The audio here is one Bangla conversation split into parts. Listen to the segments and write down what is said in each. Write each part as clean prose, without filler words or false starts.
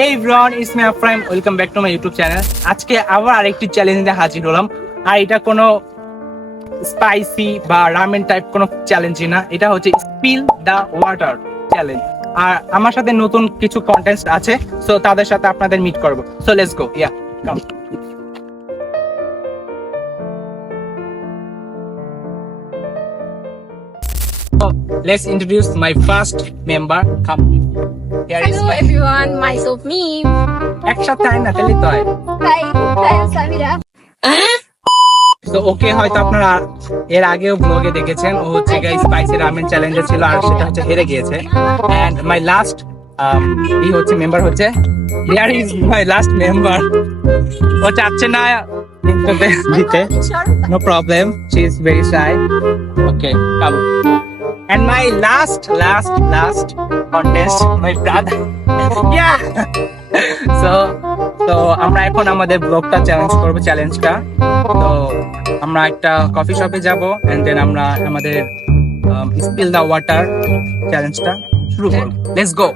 Hey everyone, it's me Afraim. Welcome back to my YouTube channel. আজকে আবার আরেকটি চ্যালেঞ্জ নিয়ে হাজির হলাম। আর এটা কোনো স্পাইসি বা রামেন টাইপ কোনো চ্যালেঞ্জই না, এটা হচ্ছে স্পিল দ্য ওয়াটার চ্যালেঞ্জ। আর আমার সাথে নতুন কিছু কন্টেন্ট আছে, সো তাদের সাথে আপনাদের মিট করব। So let's go, yeah come. So let's introduce my first member. Come. Here is Hello my everyone, myself me. একসাথে আয় না তাহলে তো হয়। Hi, I'm Samira. তো ওকে হয়তো আপনারা এর আগেও ব্লগে দেখেছেন, ও হচ্ছে স্পাইসি রামেন চ্যালেঞ্জে ছিল আর সেটা হচ্ছে হেরে গিয়েছে। এন্ড মাই লাস্ট হচ্ছে মেম্বার হচ্ছে here is my last member. ও চাচ্ছে না দিতে, no problem, she is very shy. Okay come. And my last contest, my brother. Yeah. So আমরা এখন আমাদের ব্লগটা চ্যালেঞ্জটা। তো আমরা একটা কফি শপে যাব এন্ড দেন আমরা আমাদের স্পিল দা ওয়াটার চ্যালেঞ্জটা শুরু করব। Let's go.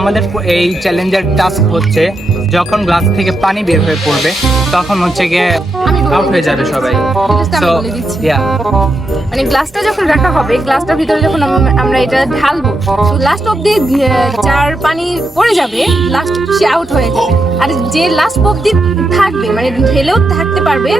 আমাদের এই চ্যালেঞ্জের টাস্ক হচ্ছে যখন গ্লাস থেকে পানি বের হয়ে পড়বে তখন হচ্ছে গিয়ে আউট হয়ে যাবে সবাই। সো ইয়া, মানে গ্লাসটা যখন রাখা হবে, গ্লাসটার ভিতরে যখন আমরা এটা ঢালবো, লাস্ট অব্দি যার পানি পড়ে যাবে লাস্ট সে আউট হয়ে যাবে। আর যে লাস্ট অব্দি থাকবে, মানে ঢেলেও থাকতে পারবে,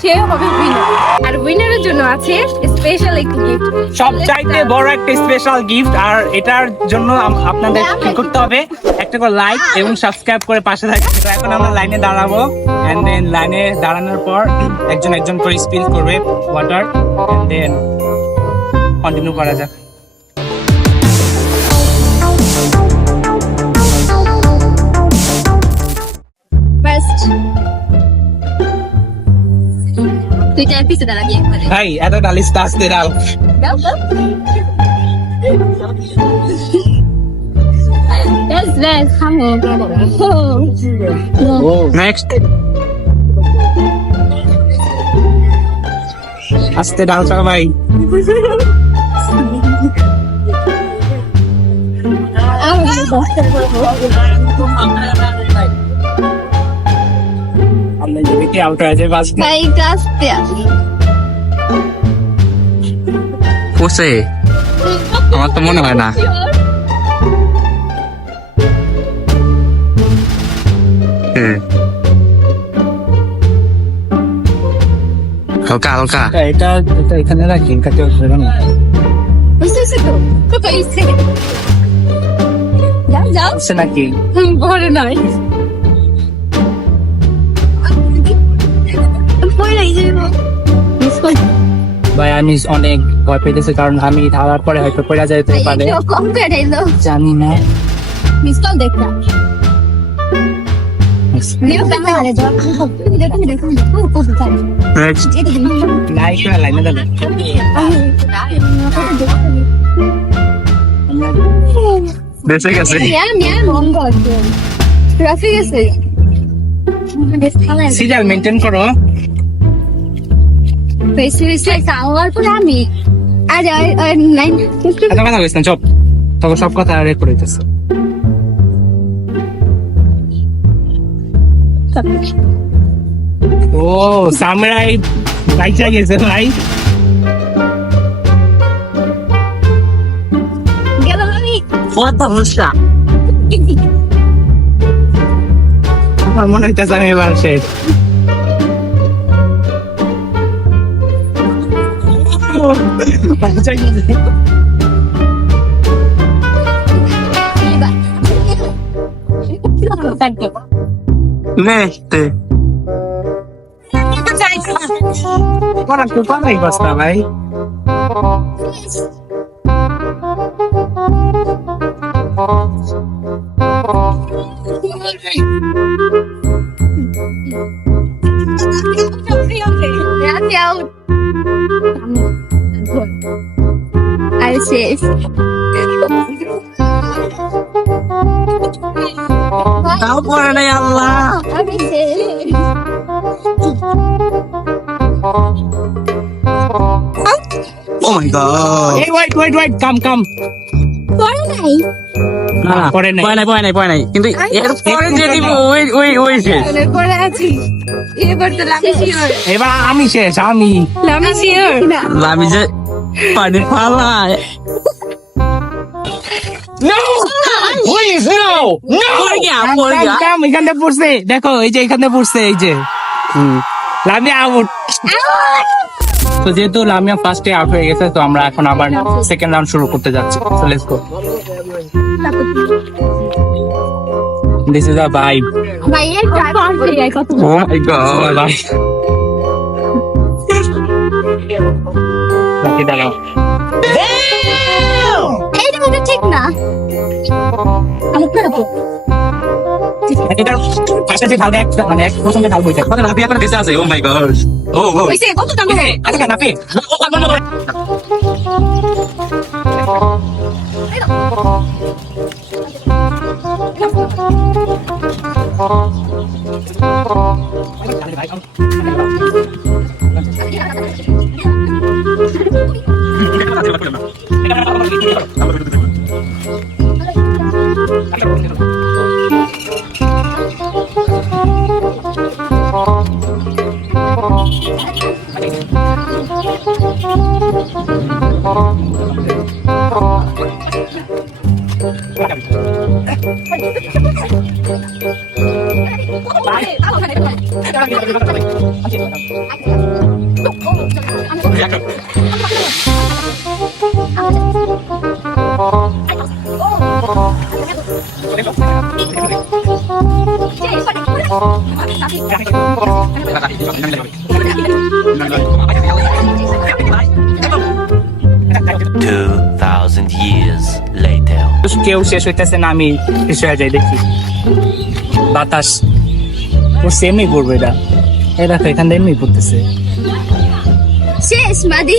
সে হবে উইনার। আর উইনারের জন্য আছে স্পেশাল একটি গিফট, সবচাইতে বড় একটা স্পেশাল গিফট। আর এটার জন্য আপনাদের কি করতে হবে, একটা করে লাইক এবং সাবস্ক্রাইব করে পাশে থাকতে। তো এখন আমরা লাইনে দাঁড়াবো এন্ড দেন লাইনে দাঁড়ানোর পর একজন করে স্পিল করবে ওয়াটার এন্ড দেন কন্টিনিউ করা যাক। ফার্স্ট তুই যাই পিছে দাঁড়াবি একবারে। ভাই এত ডালিস আসতে দাও। দাও দাও। Let's come on. নেক্সট আস্তে ডালছা ভাই। আমরা যদি কি আউট হয়ে যায় বাস ভাই কাস্তে পোষে, আমার তো মনে হয় না। হালকা হালকা এটা এখানে রাখি, কাটে অসুবিধা নেই। যাও যাও আছে নাকি বড় নয় ভাই? আমি অনেক ভয় পেতেছি কারণ আমি ঢালার পরে হয়তো পড়ে যেতে পারে, জানি না। মিস কল দেখতা লাইনে দাঁড়াবে বেঁচে গেছে। সিরিয়াল মেনটেন করো। আমি আজ এত কথা বলিস না, চপ। তখন সব কথা রেকর্ড হইতেছে। ও সামরাই বাইচা গেছে ভাই। গেলাম আমি। আমার মনে হইতেছে আমি এবার শেষ। বাইচা গেছে। Leste. Para que para y basta, ভাই। Gracias. Alces. তাও পরে নাই আল্লাহ। আমি শেষ। my god. এই ওয়েট কাম পরে নাই না না পরে নাই। পরে নাই কিন্তু এর পরে যে দিব ওই শেষ পরে আছি এবার তো লামি শিওর এবার আমি শেষ আমি লামি শিওর আমি যে পানি ফালায় নো প্লিজ নো পড়ে গিয়া কাম এখানে পড়ছে দেখো এই যে এখানে পড়ছে এই যে লামি আউট তো যেহেতু লামিয়া ফার্স্টে আউট হয়ে গেছে তো আমরা এখন আবার সেকেন্ড রাউন্ড শুরু করতে যাচ্ছি so let's go this is a vibe ভাইয়ের কত ও মাই গড ভাই বাকি দাঁড়াও এইটা মনে ঠিক না আমি করব এটার ফার্স্টে যে ঢালবে একটা মানে এক প্রথমে ঢালবো এটা মানে লাফি এখন বেঁচে আছে ও মাই গড ও হইছে কত টাকা আচ্ছা নাপি কেউ শেষ হইতেছে না আমি শেষ হয়ে যাই দেখি বাতাস ও সেমই করবে এটা এই দেখো এখান থেকে এমনি পড়তেছে শেষ মাদি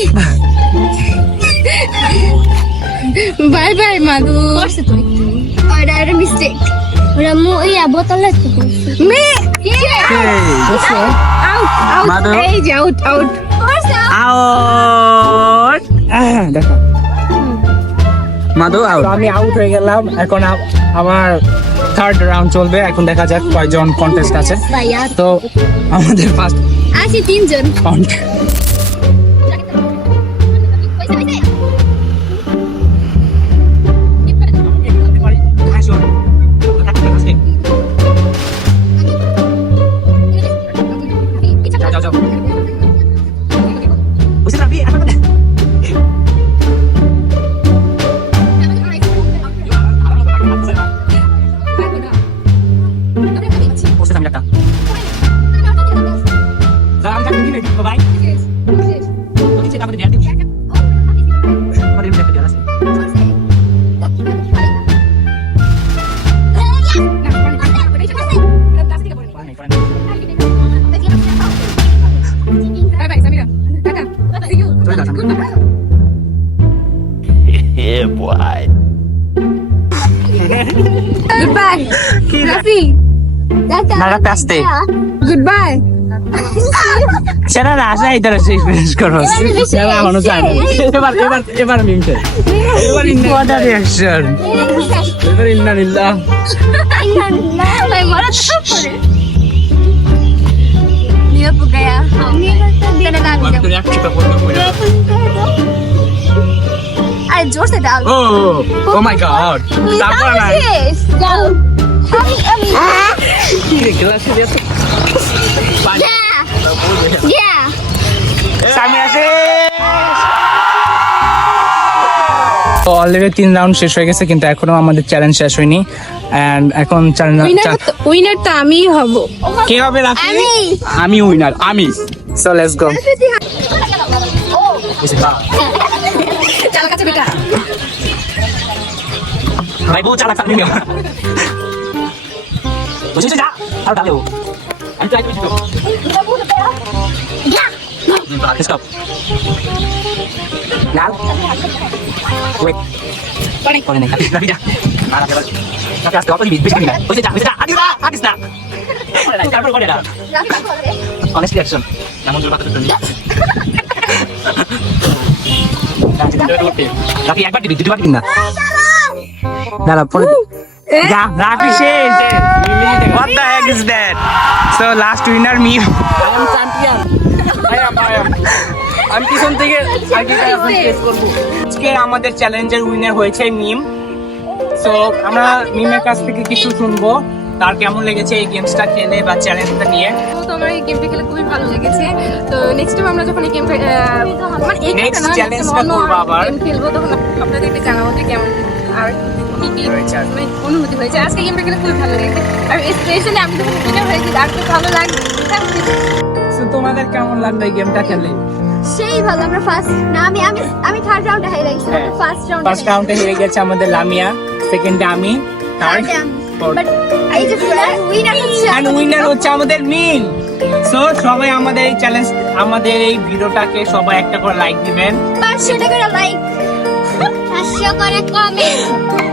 বাই বাই মাদু করছে তুই ওটা একটা মিস্টেক ওরা ইয়া বোতলে মে আউট আউট মাদু এই যে আউট আউট দেখো মাদু আউট তো আমি আউট হয়ে গেলাম এখন আমার থার্ড রাউন্ড চলবে এখন দেখা যাক কয়জন কন্টেস্ট আছে ভাইয়া তো আমাদের ফার্স্ট আছি তিনজন count Yeah, boy. Goodbye Rafi নাগাতে আসতে গুডবাই সেটা না আসা এটা এক্সপিরিয়েন্স করো সেটা এখনো যায় না এবার মিমতে এবার ইন্ডিয়া রিঅ্যাকশন এবার ইন্নালিল্লাহ ভাই মরা তো করে নিয়ে গয়া तेरे नाम अरे जोर से डाल ও ও মাই গড তারপর না जाओ কি গ্লাসে দিয়ে তো या সামনে আসে তো অলরেডি 3 রাউন্ড শেষ হয়ে গেছে কিন্তু এখনো আমাদের চ্যালেঞ্জ শেষ হয়নি এন্ড এখন উইনার তো আমিই হব কে হবে রাফি আমি উইনার আমি সো লেটস গো চাল কাছে বেটা ভাই বহুত চালাক আপনি বসে যা আর ডালে আমি ট্রাই করছি স্টপ নাল ওয়েট পরে নেই রাফি যা রাফি আস্তে অপোজিট বিট বিট বসে যা আদিস না তারপর করে না অনেস্ট রিঅ্যাকশন নাম জোর কথা রাফি একবার দিবি, দুবার দিবি না। দাঁড়া, পরে যা, রাফি শেষ। What the heck is that? So last winner me. আমি পিছন থেকে আজকে আমাদের চ্যালেঞ্জের উইনার হয়েছে মিম। সো আমরা মিমের কাছ থেকে কিছু শুনবো, তার কেমন লেগেছে এই গেমসটা খেলে বা চ্যালেঞ্জটা নিয়ে। তো আমার এই গেমটা খেলে খুবই ভালো লেগেছে। তো নেক্সট টাইম আমরা যখন এই গেমটা মানে এই Next গেমটা না, challenge অন্য টা করবো আবার। গেম খেলবো, তখন আপনাদেরকে জানাবো যে কেমন আর কি কি হয়েছে আর কি। মানে অনুভূতি হয়েছে। আজকে গেমটা খেলে খুবই ভালো লেগেছে, আর স্পেশালি আমি যখন উইনার হয়েছি আর খুব ভালো লাগছে। So তোমাদের কেমন লাগলো এই গেমটা খেলে? সেই ভালো। আমরা ফার্স্ট না, আমি আমি আমি থার্ড রাউন্ডে হেরে গেছি। হ্যাঁ। ফার্স্ট রাউন্ডে হেরে গেছে আমাদের লামিয়া, সেকেন্ডে আমি, থার্ড বাট এই যে উইনার হচ্ছে এন্ড উইনার হচ্ছে আমাদের মিম। সো সবাই আমাদের এই চ্যালেঞ্জ, আমাদের এই ভিডিওটাকে সবাই একটা করে লাইক দিবেন। 500 টাকা লাইক, 500 করে কমেন্ট।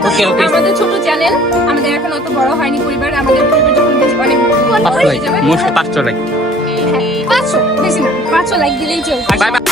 ওকে ওকে, আমাদের ছোট চ্যানেল, আমাদের এখন অত বড় হয়নি পরিবার, আমাদের পরিবার যখন বেশি অনেক বড় হয়ে যাবে, মোস্ট 500 লাইক। 500 বেশি না, 500 লাইক দিলেই চলবে। Bye bye.